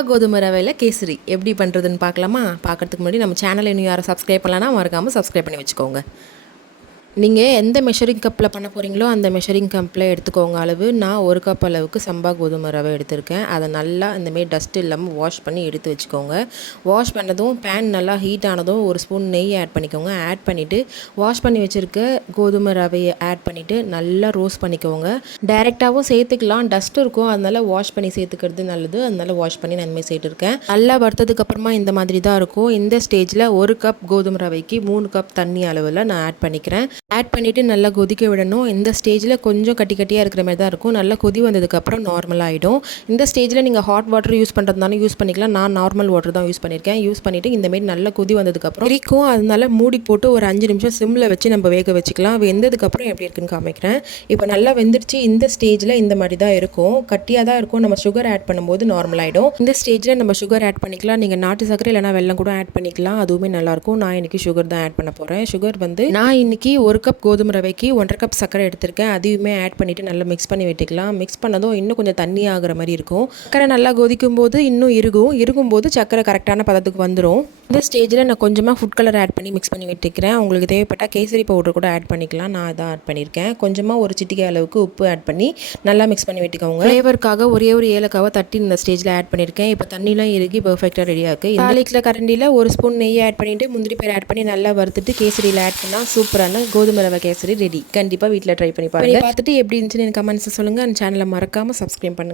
கோதுமை ரவையில் கேசரி. எப்படி பண்ணுறதுன்னு பார்க்கலாமா? பார்க்கறதுக்கு முன்னாடி நம்ம சேனலை இன்னும் யாரும் சப்ஸ்கிரைப் பண்ணலன்னா மறக்காமல் சப்ஸ்கிரைப் பண்ணி வச்சுக்கோங்க. நீங்கள் எந்த மெஷரிங் கப்பில் பண்ண போகிறீங்களோ அந்த மெஷரிங் கப்பில் எடுத்துக்கோங்க அளவு. நான் ஒரு கப் அளவுக்கு சம்பா கோதுமை ரவை எடுத்திருக்கேன். அதை நல்லா இந்தமாரி டஸ்ட் இல்லாமல் வாஷ் பண்ணி எடுத்து வச்சுக்கோங்க. வாஷ் பண்ணதும் பேன் நல்லா ஹீட் ஆனதும் ஒரு ஸ்பூன் நெய் ஆட் பண்ணிக்கோங்க. ஆட் பண்ணிவிட்டு வாஷ் பண்ணி வச்சுருக்க கோதுமை ரவையை ஆட் பண்ணிவிட்டு நல்லா ரோஸ் பண்ணிக்கோங்க. டைரெக்டாகவும் சேர்த்துக்கலாம். டஸ்ட் இருக்கும். அதனால வாஷ் பண்ணி சேர்த்துக்கிறது நல்லது. அதனால் வாஷ் பண்ணி நான் இனிமேல் சேர்த்துருக்கேன். நல்லா வறுத்ததுக்கு அப்புறமா இந்த மாதிரி தான் இருக்கும். இந்த ஸ்டேஜில் ஒரு கப் கோதுமை ரவைக்கு மூணு கப் தண்ணி அளவில் நான் ஆட் பண்ணிக்கிறேன். ஆட் பண்ணிவிட்டு நல்லா கொதிக்க விடணும். இந்த ஸ்டேஜில் கொஞ்சம் கட்டி கட்டியாக இருக்கிற மாதிரி தான் இருக்கும். நல்லா கொதி வந்ததுக்கப்புறம் நார்மலாக ஆகிடும் இந்த ஸ்டேஜில் நீங்கள் ஹாட் வாட்டர் யூஸ் பண்ணுறதுனாலும் யூஸ் பண்ணிக்கலாம். நான் நார்மல் வாட்டர் தான் யூஸ் பண்ணியிருக்கேன். யூஸ் பண்ணிவிட்டு இந்தமாரி நல்லா கொதி வந்ததுக்கப்புறம் இருக்கும் அதனால மூடி போட்டு ஒரு அஞ்சு நிமிஷம் சிம்மில் வச்சு நம்ம வேக வச்சுக்கலாம். வெந்ததுக்கப்புறம் எப்படி இருக்குன்னு காமிக்கிறேன். இப்போ நல்லா வெந்துருச்சு. இந்த ஸ்டேஜில் இந்த மாதிரி தான் இருக்கும். கட்டியாக தான் இருக்கும். நம்ம சுகர் ஆட் பண்ணும்போது நார்மலாகிடும் இந்த ஸ்டேஜில் நம்ம சுகர் ஆட் பண்ணிக்கலாம். நீங்கள் நாட்டு சக்கரை இல்லைனா வெள்ளம் கூட ஆட் பண்ணிக்கலாம். அதுவுமே நல்லாயிருக்கும் நான் இன்றைக்கி சுகர் தான் ஆட் பண்ண போகிறேன் சுகர் வந்து நான் இன்றைக்கி ஒரு கப் கோதுமை ரவைக்கு ஒன்றரை கப் சர்க்கரை எடுத்திருக்கேன். அதையுமே ஆட் பண்ணிவிட்டு நல்லா மிக்ஸ் பண்ணி விட்டுக்கலாம். மிக்ஸ் பண்ணதும் இன்னும் கொஞ்சம் தண்ணி ஆகிற மாதிரி இருக்கும். சர்க்கரை நல்லா கொதிக்கும் போது இன்னும் இருகும் இருக்கும்போது சர்க்கரை கரெக்டான பதத்துக்கு வந்துடும் இந்த ஸ்டேஜில் நான் கொஞ்சமாக ஃபுட் கலர் ஆட் பண்ணி மிக்ஸ் பண்ணி விட்டுக்கிறேன். உங்களுக்கு தேவைப்பட்டால் கேசரி பவுடர் கூட ஆட் பண்ணிக்கலாம். நான் அதான் ஆட் பண்ணியிருக்கேன். கொஞ்சமாக ஒரு சிட்டிகை அளவுக்கு உப்பு ஆட் பண்ணி நல்லா மிக்ஸ் பண்ணி விட்டுக்கோங்க. ஃப்ளேவருக்காக ஒரே ஒரு ஏலக்காவை தட்டி இந்த ஸ்டேஜில் ஆட் பண்ணியிருக்கேன். இப்போ தண்ணிலாம் இறுகி பர்ஃபெக்டாக ரெடியாக இருக்குது தாளிக்கில் கரண்டியில் ஒரு ஸ்பூன் நெய் ஆட் பண்ணிவிட்டு முந்திரி பேர் ஆட் பண்ணி நல்லா வறுத்துட்டு கேசரியில் ஆட் பண்ணால் சூப்பரான கோதுமை ரவை கேசரி ரெடி கண்டிப்பாக வீட்டில் ட்ரை பண்ணி பாருங்க. பார்த்துட்டு எப்படி இருந்துச்சுன்னு எனக்கு கமெண்ட்ஸை சொல்லுங்கள் அந்த சேனலை மறக்காமல் சப்ஸ்கிரைப் பண்ணுங்கள்